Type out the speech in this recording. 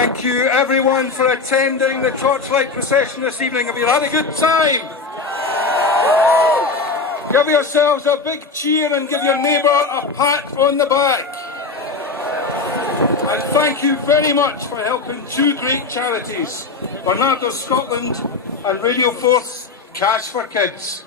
Thank you everyone for attending the Torchlight Procession this evening. Have you had a good time? Give yourselves a big cheer and give your neighbour a pat on the back. And thank you very much for helping two great charities, Bernardo Scotland and Radio 4's Cash for Kids.